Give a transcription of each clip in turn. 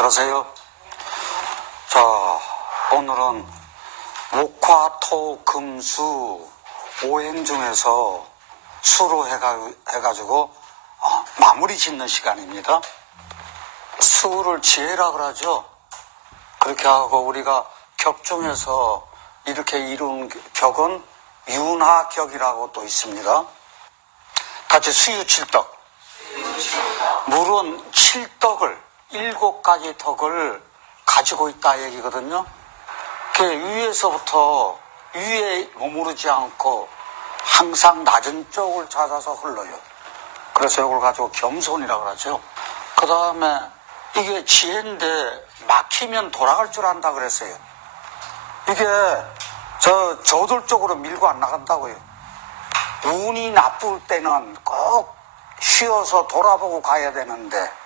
여러분들 하세요. 자, 오늘은 목화토금수 오행 중에서 수로 해가지고 마무리 짓는 시간입니다. 수를 지혜라 그러죠. 그렇게 하고 우리가 격 중에서 이렇게 이룬 격은 윤하격이라고 또 있습니다. 같이 수유칠덕. 물은 7덕을 7가지 덕을 가지고 있다 얘기거든요. 그 위에서부터 위에 머무르지 않고 항상 낮은 쪽을 찾아서 흘러요. 그래서 이걸 가지고 겸손이라고 그러죠. 그 다음에 이게 지혜인데 막히면 돌아갈 줄 안다 그랬어요. 이게 저돌적으로 밀고 안 나간다고요. 운이 나쁠 때는 꼭 쉬어서 돌아보고 가야 되는데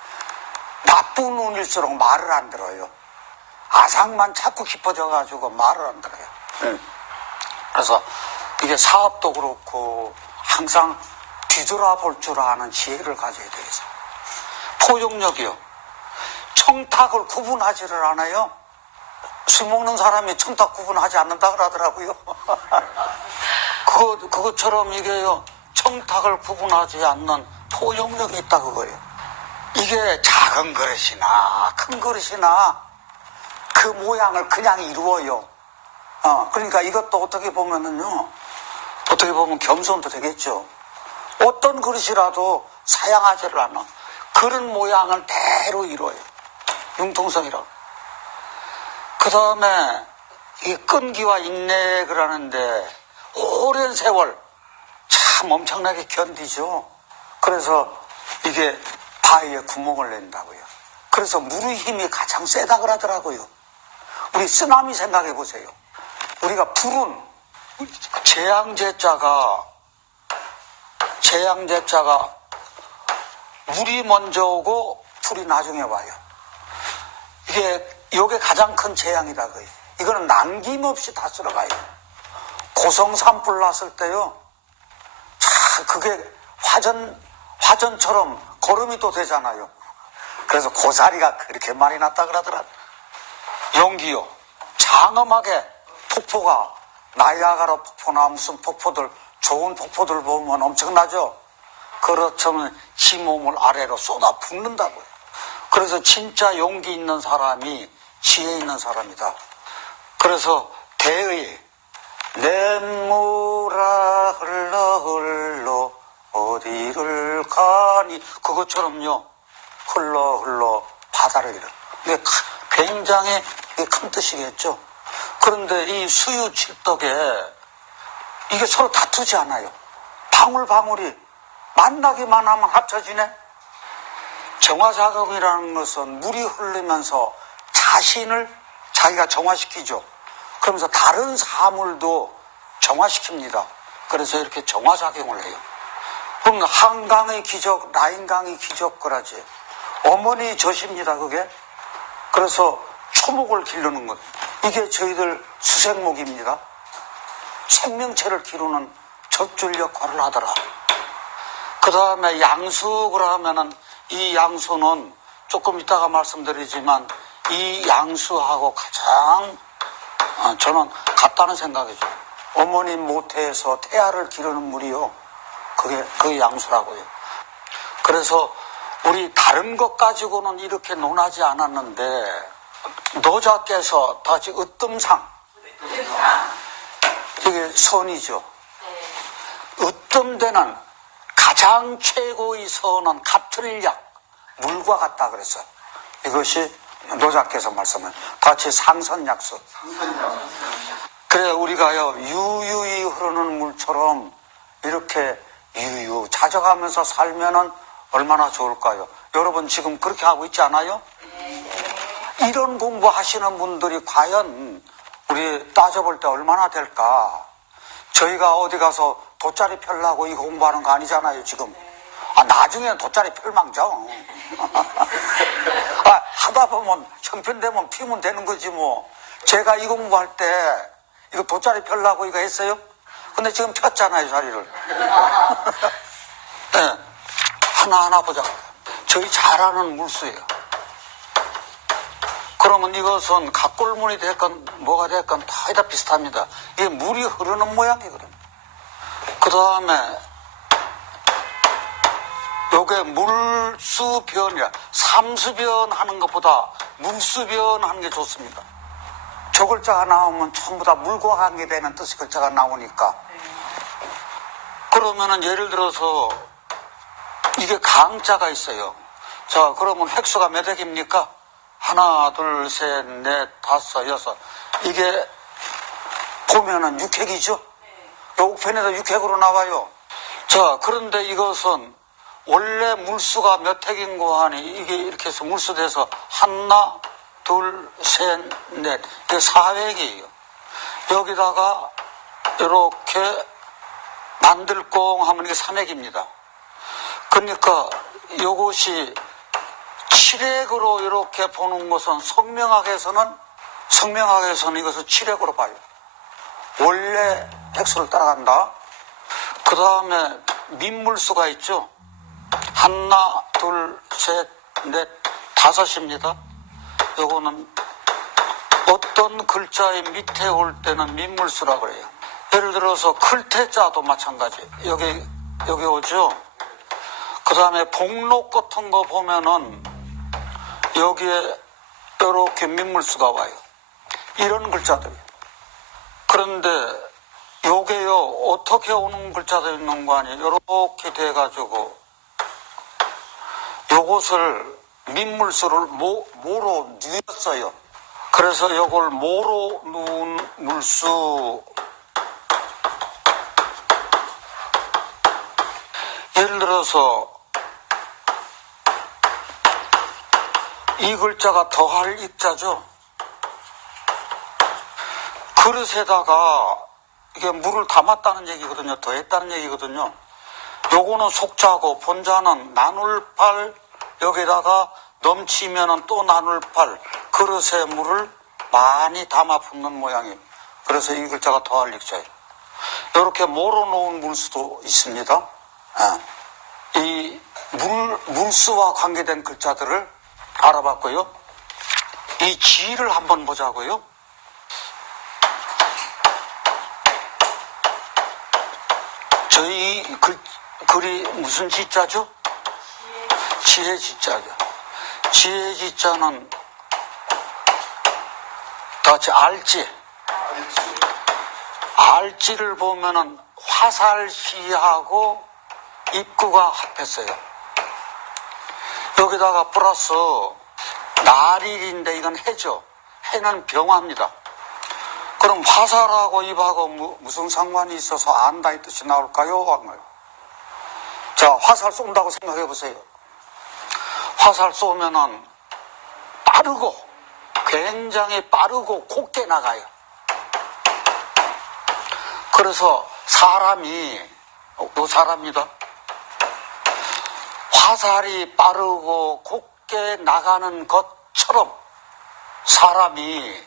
나쁜 운일수록 말을 안 들어요. 아상만 자꾸 깊어져가지고 말을 안 들어요. 그래서 이게 사업도 그렇고 항상 뒤돌아볼 줄 아는 지혜를 가져야 되겠어요. 포용력이요. 청탁을 구분하지를 않아요. 술 먹는 사람이 청탁 구분하지 않는다 그러더라고요. 그것처럼 이게요. 청탁을 구분하지 않는 포용력이 있다 그거예요. 이게 작은 그릇이나 큰 그릇이나 그 모양을 그냥 이루어요. 그러니까 이것도 어떻게 보면은요. 어떻게 보면 겸손도 되겠죠. 어떤 그릇이라도 사양하지를 않아. 그런 모양을 대로 이루어요. 융통성이라고. 그 다음에 이 끈기와 인내 그러는데 오랜 세월 참 엄청나게 견디죠. 그래서 이게 바위에 구멍을 낸다고요. 그래서 물의 힘이 가장 세다 그러더라고요. 우리 쓰나미 생각해 보세요. 우리가 불은 재앙제자가 물이 먼저 오고 불이 나중에 와요. 이게 가장 큰 재앙이다 그래요. 이거는 남김없이 다 쓸어가요. 고성산불 났을 때요. 참 그게 화전처럼 거름이 또 되잖아요. 그래서 고사리가 그렇게 많이 났다 그러더라고요. 용기요. 장엄하게 폭포가 나이아가라 폭포나 무슨 폭포들 좋은 폭포들 보면 엄청나죠. 그렇지만 지 몸을 아래로 쏟아 붓는다고요. 그래서 진짜 용기 있는 사람이 지혜 있는 사람이다. 그래서 대의 냇물아 흘러 어디를 가니 그것처럼요. 흘러 바다를 잃어. 이게 굉장히 큰 뜻이겠죠. 그런데 이 수유칠덕에 이게 서로 다투지 않아요. 방울방울이 만나기만 하면 합쳐지네. 정화작용이라는 것은 물이 흐르면서 자기가 정화시키죠. 그러면서 다른 사물도 정화시킵니다. 그래서 이렇게 정화작용을 해요. 그럼 한강의 기적, 라인강의 기적 그러지. 어머니 젖입니다, 그게. 그래서 초목을 기르는 것. 이게 저희들 수생목입니다. 생명체를 기르는 젖줄 역할을 하더라. 그 다음에 양수를 하면은 이 양수는 조금 이따가 말씀드리지만 이 양수하고 가장 저는 같다는 생각이죠. 어머니 모태에서 태아를 기르는 물이요. 그게 양수라고요. 그래서 우리 다른 것 가지고는 이렇게 논하지 않았는데 노자께서 다시 으뜸상 이게 선이죠. 으뜸되는 가장 최고의 선은 갑틀약 물과 같다 그랬어요. 이것이 노자께서 말씀을 다시 상선약수. 그래 우리가요 유유히 흐르는 물처럼 이렇게 유유 찾아가면서 살면은 얼마나 좋을까요? 여러분 지금 그렇게 하고 있지 않아요? 이런 공부 하시는 분들이 과연 우리 따져볼 때 얼마나 될까? 저희가 어디 가서 돗자리 펴려고 이 공부하는 거 아니잖아요 지금. 나중에는 돗자리 펼망정. 하다 보면 형편되면 피면 되는 거지 뭐. 제가 이 공부할 때 이거 돗자리 펴려고 이거 했어요? 근데 지금 폈잖아요 자리를. 네. 하나하나 보자. 저희 잘 아는 물수예요. 그러면 이것은 각골문이 됐건 뭐가 됐건 다 비슷합니다. 이게 물이 흐르는 모양이거든요. 그 다음에 요게 물수변이라, 삼수변 하는 것보다 물수변 하는 게 좋습니다. 저 글자가 나오면 전부 다 물과 관계되는 뜻의 글자가 나오니까. 그러면은 예를 들어서 이게 강자가 있어요. 자, 그러면 획수가 몇 획입니까? 하나, 둘, 셋, 넷, 다섯, 여섯. 이게 보면은 6획이죠? 요 우편에서 6획으로 나와요. 자, 그런데 이것은 원래 물수가 몇 획인고 하니 이게 이렇게 해서 물수 돼서 하나, 둘, 셋, 넷. 이게 4획이에요. 여기다가 이렇게 만들꽁 하면 이게 3획입니다. 그러니까 이것이 7획으로 이렇게 보는 것은 성명학에서는 이것을 7획으로 봐요. 원래 획수를 따라간다. 그 다음에 민물수가 있죠. 하나, 둘, 셋, 넷, 다섯입니다. 요거는 어떤 글자의 밑에 올 때는 민물수라 그래요. 예를 들어서 클테자도 마찬가지. 여기 오죠. 그 다음에 복록 같은 거 보면은 여기에 이렇게 민물수가 와요. 이런 글자들이. 그런데 요게요, 어떻게 오는 글자도 있는 거 아니에요. 이렇게 돼가지고 요것을 민물수를 모로 누었어요. 그래서 요걸 모로 누운 물수. 예를 들어서 이 글자가 더할 입자죠. 그릇에다가 이게 물을 담았다는 얘기거든요. 더했다는 얘기거든요. 요거는 속자고 본자는 나눌팔, 여기다가 넘치면은 또 나눌팔, 그릇에 물을 많이 담아 붓는 모양이에요. 그래서 이 글자가 더할 입자예요. 이렇게 몰아놓은 물수도 있습니다. 이 물수와 관계된 글자들을 알아봤고요. 이 지를 한번 보자고요. 저희 글이 무슨 지자죠? 지혜 지자죠. 지혜 지자는 다 같이 알지를 보면은 화살시하고 입구가 합했어요. 여기다가 플러스 날일인데 이건 해죠. 해는 병화입니다. 그럼 화살하고 입하고 무슨 상관이 있어서 안다 이 뜻이 나올까요? 자, 화살 쏜다고 생각해 보세요. 화살 쏘면은 굉장히 빠르고 곱게 나가요. 그래서 사람입니다. 화살이 빠르고 곱게 나가는 것처럼 사람이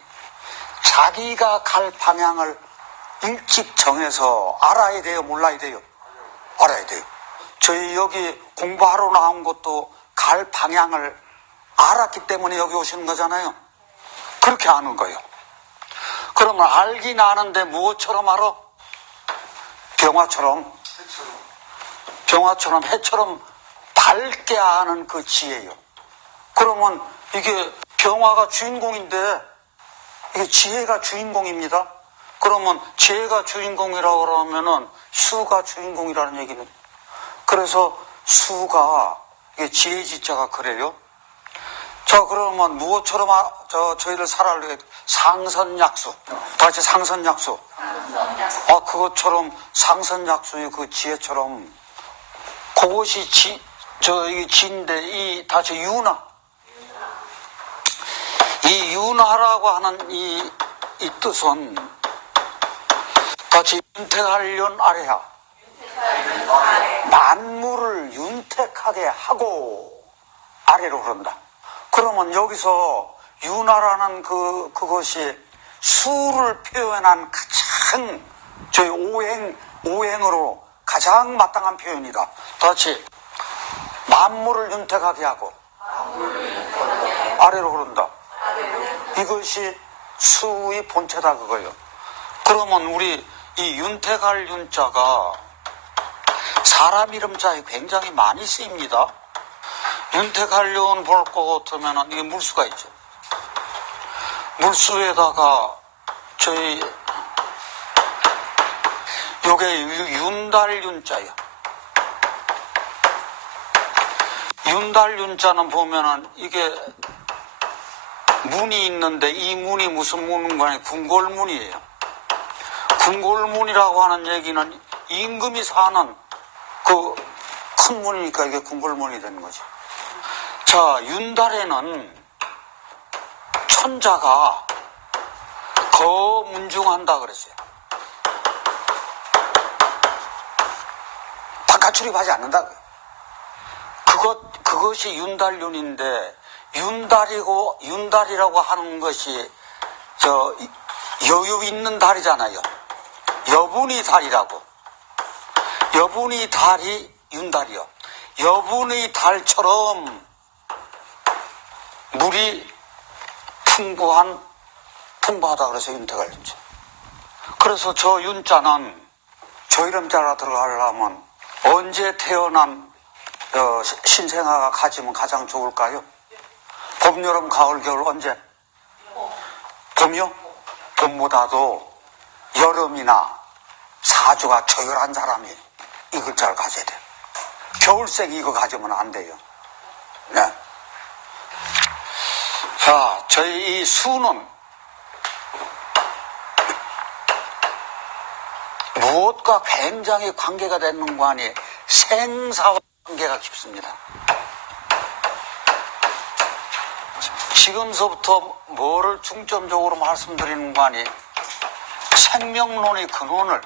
자기가 갈 방향을 일찍 정해서 알아야 돼요? 몰라야 돼요? 알아야 돼요. 저희 여기 공부하러 나온 것도 갈 방향을 알았기 때문에 여기 오시는 거잖아요. 그렇게 아는 거예요. 그러면 알긴 아는데 무엇처럼 알아? 병화처럼 해처럼 밝게 아는 그 지혜예요. 그러면 이게 병화가 주인공인데 이게 지혜가 주인공입니다. 그러면 지혜가 주인공이라고 그러면은 수가 주인공이라는 얘기는. 그래서 수가 이게 지혜 지자가 그래요. 자, 그러면 무엇처럼 저희를 살아가려고 상선약수. 다 같이 상선약수. 그것처럼 상선약수의 그 지혜처럼 그것이 이게 지인데 이 다시 윤화. 이 윤화라고 하는 이 뜻은 같이 윤택하려는 아래야. 만물을 윤택하게 하고 아래로 흐른다. 그러면 여기서 윤화라는 그것이 수를 표현한 가장 저희 오행으로 가장 마땅한 표현이다. 다시 만물을 윤택하게 하고 아래로 흐른다. 이것이 수의 본체다 그거예요. 그러면 우리 이 윤택할 윤자가 사람 이름자에 굉장히 많이 쓰입니다. 윤택할 윤 볼 것 같으면 이게 물수가 있죠. 물수에다가 저희 요게 윤달 윤자예요. 윤달 윤자는 보면은 이게 문이 있는데 이 문이 무슨 문인 거냐? 궁궐문이에요. 궁궐문이라고 하는 얘기는 임금이 사는 그 큰 문이니까 이게 궁궐문이 되는 거죠. 자, 윤달에는 천자가 거문중한다 그랬어요. 바깥 출입하지 않는다. 그것이 윤달윤인데, 윤달이라고 하는 것이 여유 있는 달이잖아요. 여분의 달이라고. 여분의 달이 윤달이요. 여분의 달처럼 물이 풍부하다 그래서 윤택할 윤자. 그래서 저 윤자는 저 이름자라 들어가려면 언제 태어난 신생아가 가지면 가장 좋을까요? 봄, 여름, 가을, 겨울 언제? 봄이요? 봄보다도 여름이나 사주가 저열한 사람이 이 글자를 가져야 돼요. 겨울색 이거 가지면 안 돼요. 네. 자, 저희 이 수는 무엇과 굉장히 관계가 되는 거 아니에요? 생사와 관계가 깊습니다. 지금서부터 뭐를 중점적으로 말씀드리는 거 아니에요? 생명론의 근원을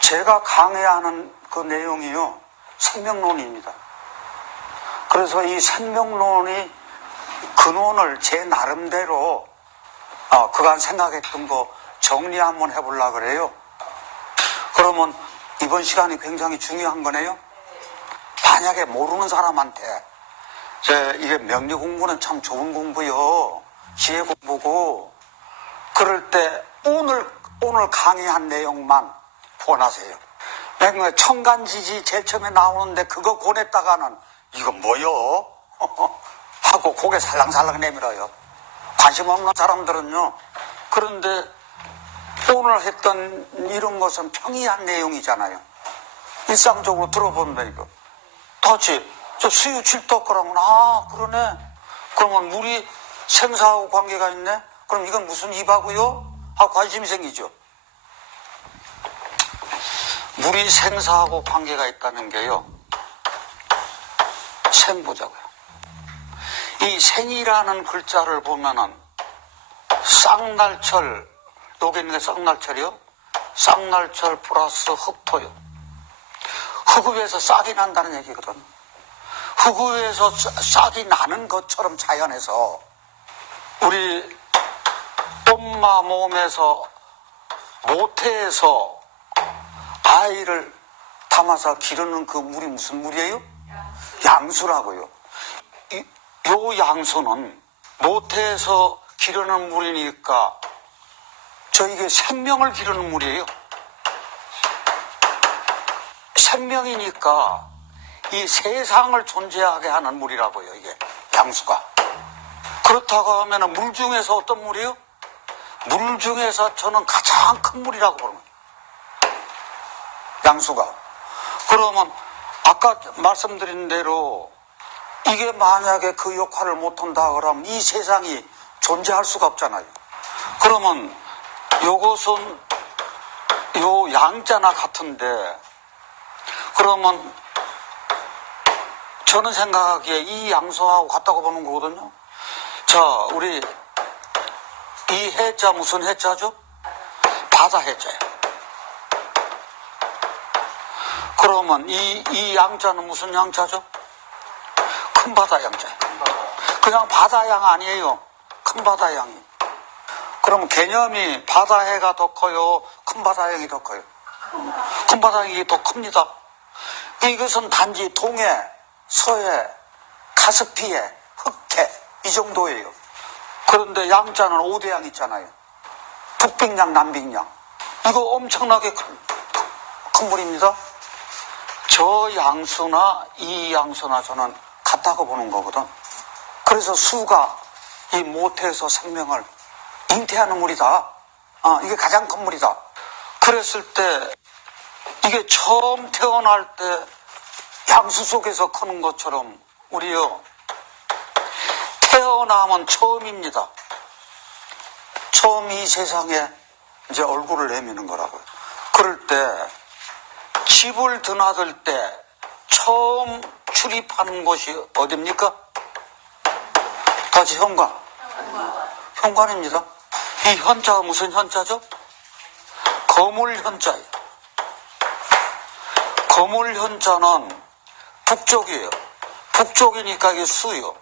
제가 강의하는 그 내용이요, 생명론입니다. 그래서 이 생명론의 근원을 제 나름대로 그간 생각했던 거 정리 한번 해보려고 그래요. 그러면 이번 시간이 굉장히 중요한 거네요. 만약에 모르는 사람한테 이게 명리 공부는 참 좋은 공부요, 지혜 공부고, 그럴 때 오늘 강의한 내용만 권하세요. 청간지지 제일 처음에 나오는데 그거 권했다가는 이거 뭐요? 하고 고개 살랑살랑 내밀어요. 관심 없는 사람들은요. 그런데 오늘 했던 이런 것은 평이한 내용이잖아요. 일상적으로 들어본다 이거. 다치 저 수유 칠떡 그러면 그러네. 그러면 물이 생사하고 관계가 있네. 그럼 이건 무슨 입하고요? 하고 관심이 생기죠. 물이 생사하고 관계가 있다는 게요, 생보자고요. 이 생이라는 글자를 보면은 쌍날철, 여기 있는 게 쌍날철이요. 쌍날철 플러스 흑토요. 흙 위에서 싹이 난다는 얘기거든. 흙 위에서 싹이 나는 것처럼 자연에서 우리 엄마 몸에서 모태에서 아이를 담아서 기르는 그 물이 무슨 물이에요? 양수라고요. 요 양수는 모태에서 기르는 물이니까 이게 생명을 기르는 물이에요. 생명이니까 이 세상을 존재하게 하는 물이라고요, 이게 양수가. 그렇다고 하면 물 중에서 어떤 물이요? 물 중에서 저는 가장 큰 물이라고 보는 거예요, 양수가. 그러면 아까 말씀드린 대로 이게 만약에 그 역할을 못한다 그러면 이 세상이 존재할 수가 없잖아요. 그러면 요것은 요 양자나 같은데, 그러면 저는 생각하기에 이 양수하고 같다고 보는 거거든요. 자, 우리 이 해자 무슨 해자죠? 바다 해자예요. 그러면 이 양자는 무슨 양자죠? 큰 바다 양자예요. 그냥 바다 양 아니에요. 큰 바다 양이. 그러면 개념이 바다해가 더 커요? 큰 바다 양이 더 커요? 큰 바다 양이 더 큽니다. 이것은 단지 동해, 서해, 카스피해, 흑해 이 정도예요. 그런데 양자는 5대 양 있잖아요. 북빙양, 남빙양. 이거 엄청나게 큰 물입니다. 저 양수나 이 양수나 저는 같다고 보는 거거든. 그래서 수가 이 모태에서 생명을 잉태하는 물이다. 이게 가장 큰 물이다. 그랬을 때 이게 처음 태어날 때 양수 속에서 크는 것처럼 우리요 태어나면 처음입니다. 처음 이 세상에 이제 얼굴을 내미는 거라고요. 그럴 때 집을 드나들 때 처음 출입하는 곳이 어딥니까? 다시 현관. 현관입니다. 이 현자가 무슨 현자죠? 거물 현자예요. 거물 현자는 북쪽이에요. 북쪽이니까 이게 수요.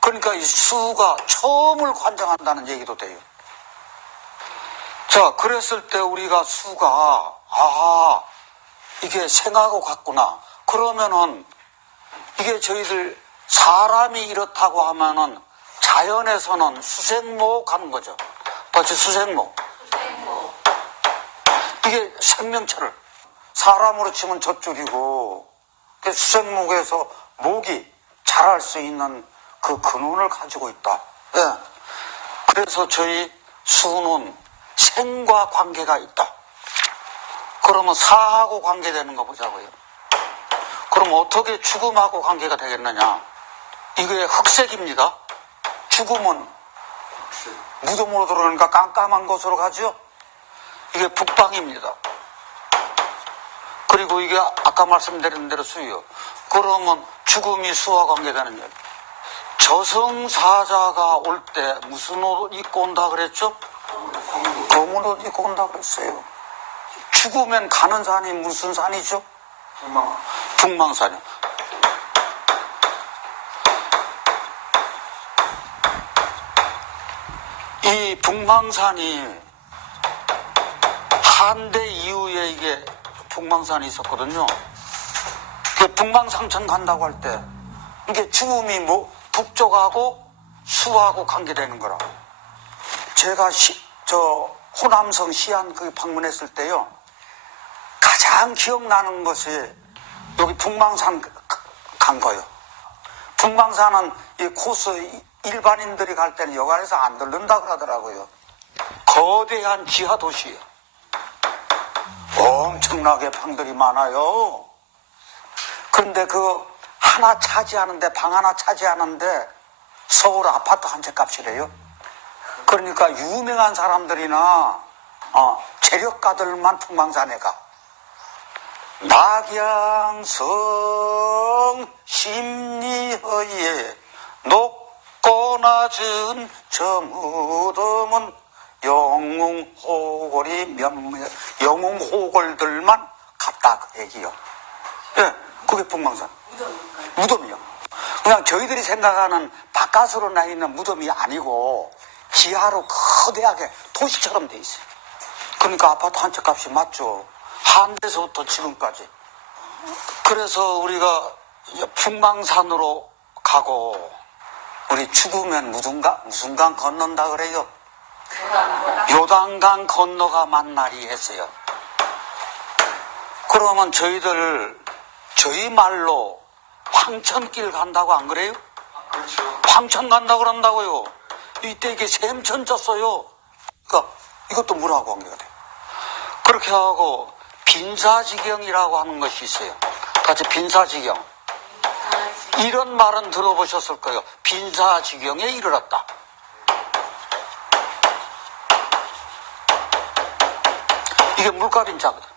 그러니까 이 수가 처음을 관장한다는 얘기도 돼요. 자, 그랬을 때 우리가 수가 이게 생하고 같구나. 그러면은 이게 저희들 사람이 이렇다고 하면은 자연에서는 수생목 하는 거죠. 마치 수생목. 이게 생명체를 사람으로 치면 젖줄이고 수생목에서 목이 자랄 수 있는 그 근원을 가지고 있다. 예. 그래서 저희 수는 생과 관계가 있다. 그러면 사하고 관계되는 거 보자고요. 그럼 어떻게 죽음하고 관계가 되겠느냐? 이게 흑색입니다. 죽음은 무덤으로 들어오니까 깜깜한 곳으로 가죠. 이게 북방입니다. 그리고 이게 아까 말씀드린 대로 수요. 그러면 죽음이 수와 관계되는 일. 저승사자가 올 때 무슨 옷 입고 온다 그랬죠? 검은 옷 입고 온다 그랬어요. 죽으면 가는 산이 무슨 산이죠? 북망산이요. 이 북망산이 한대 이후에 이게 북망산이 있었거든요. 북망상천 간다고 할 때 이게 죽음이 뭐 북쪽하고 수하고 관계되는 거라. 제가 호남성 시안 방문했을 때요, 가장 기억나는 것이 여기 북망산 간 거예요. 북망산은 이 코스 일반인들이 갈 때는 여관에서 안 들른다 그러더라고요. 거대한 지하 도시예요. 엄청나게 방들이 많아요. 그런데 방 하나 차지하는데 서울 아파트 한 채 값이래요. 그러니까 유명한 사람들이나 재력가들만 북망산에 가. 낙양성 심리허에 높고 낮은 저 무덤은 영웅호걸들만 갔다 그 얘기요. 예, 그게 북망산. 무덤이요. 그냥 저희들이 생각하는 바깥으로 나 있는 무덤이 아니고 지하로 거대하게 도시처럼 돼 있어요. 그러니까 아파트 한 채 값이 맞죠. 한대서부터 지금까지. 그래서 우리가 북망산으로 가고 우리 죽으면 무슨 강 건넌다 그래요? 요단강 건너가 만나리 했어요. 그러면 저희 말로 황천길 간다고 안 그래요? 그렇죠. 황천 간다고 그런다고요. 이때 이게 샘천 졌어요. 그러니까 이것도 물하고 관계가 돼요. 그렇게 하고 빈사지경이라고 하는 것이 있어요. 같이 빈사지경. 이런 말은 들어보셨을 거예요. 빈사지경에 이르렀다. 이게 물가빈자거든.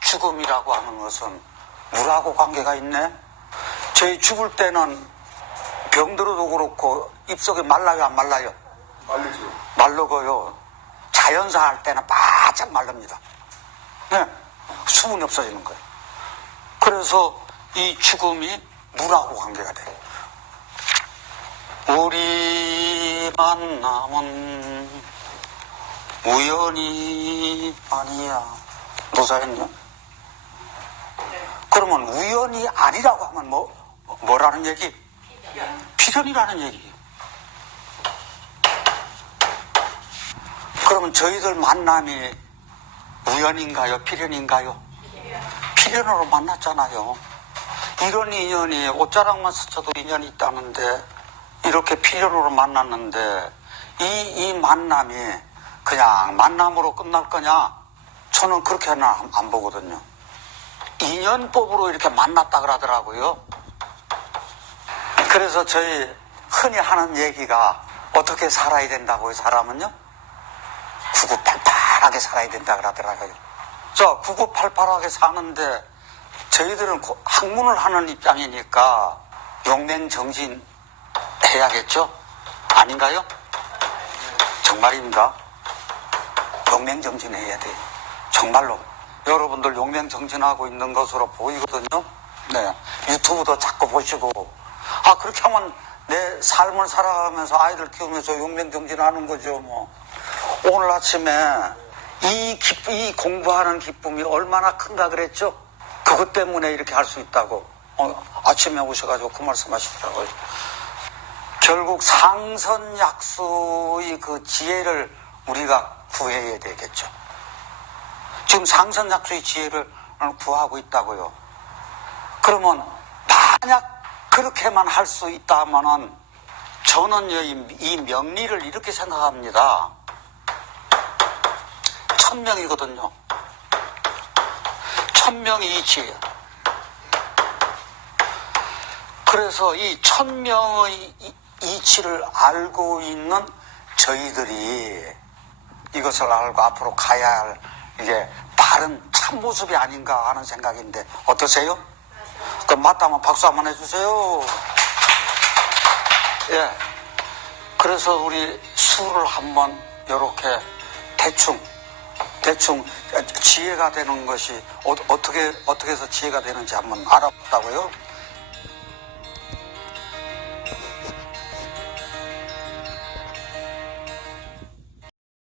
죽음이라고 하는 것은 물하고 관계가 있네. 저희 죽을 때는 병들어도 그렇고 입속에 말라요, 안 말라요? 말리죠. 말르고요. 자연사 할 때는 바짝 마릅니다. 네, 수분이 없어지는 거예요. 그래서 이 죽음이 물하고 관계가 돼요. 우리 만남은 우연이 아니야. 노사했냐? 그러면 우연이 아니라고 하면 뭐라는 얘기? 필연이라는 얘기. 그러면 저희들 만남이 우연인가요? 필연인가요? 필연으로 만났잖아요. 이런 인연이 옷자락만 스쳐도 인연이 있다는데 이렇게 필연으로 만났는데 이 만남이 그냥 만남으로 끝날 거냐? 저는 그렇게는 안 보거든요. 인연법으로 이렇게 만났다 그러더라고요. 그래서 저희 흔히 하는 얘기가 어떻게 살아야 된다고요, 사람은요? 구구팔팔하게 살아야 된다 그러더라고요. 자, 구구팔팔하게 사는데 저희들은 학문을 하는 입장이니까 용맹정진 해야겠죠? 아닌가요? 정말입니다. 용맹정진 해야 돼요. 정말로. 여러분들 용맹정진하고 있는 것으로 보이거든요. 네. 유튜브도 자꾸 보시고. 그렇게 하면 내 삶을 살아가면서 아이들 키우면서 용맹정진하는 거죠, 뭐. 오늘 아침에 이 공부하는 기쁨이 얼마나 큰가 그랬죠? 그것 때문에 이렇게 할 수 있다고. 아침에 오셔가지고 그 말씀 하시더라고요. 결국 상선약수의 그 지혜를 우리가 구해야 되겠죠. 지금 상선약수의 지혜를 구하고 있다고요. 그러면 만약 그렇게만 할 수 있다면은 저는 이 명리를 이렇게 생각합니다. 1000명이거든요. 1000명이 이치예요. 그래서 이 1000명의 이치를 알고 있는 저희들이 이것을 알고 앞으로 가야 할 이게 바른 참모습이 아닌가 하는 생각인데 어떠세요? 그럼 맞다면 박수 한번 해주세요. 예. 그래서 우리 수를 한번 이렇게 대충 지혜가 되는 것이 어떻게 해서 지혜가 되는지 한번 알아봤다고요.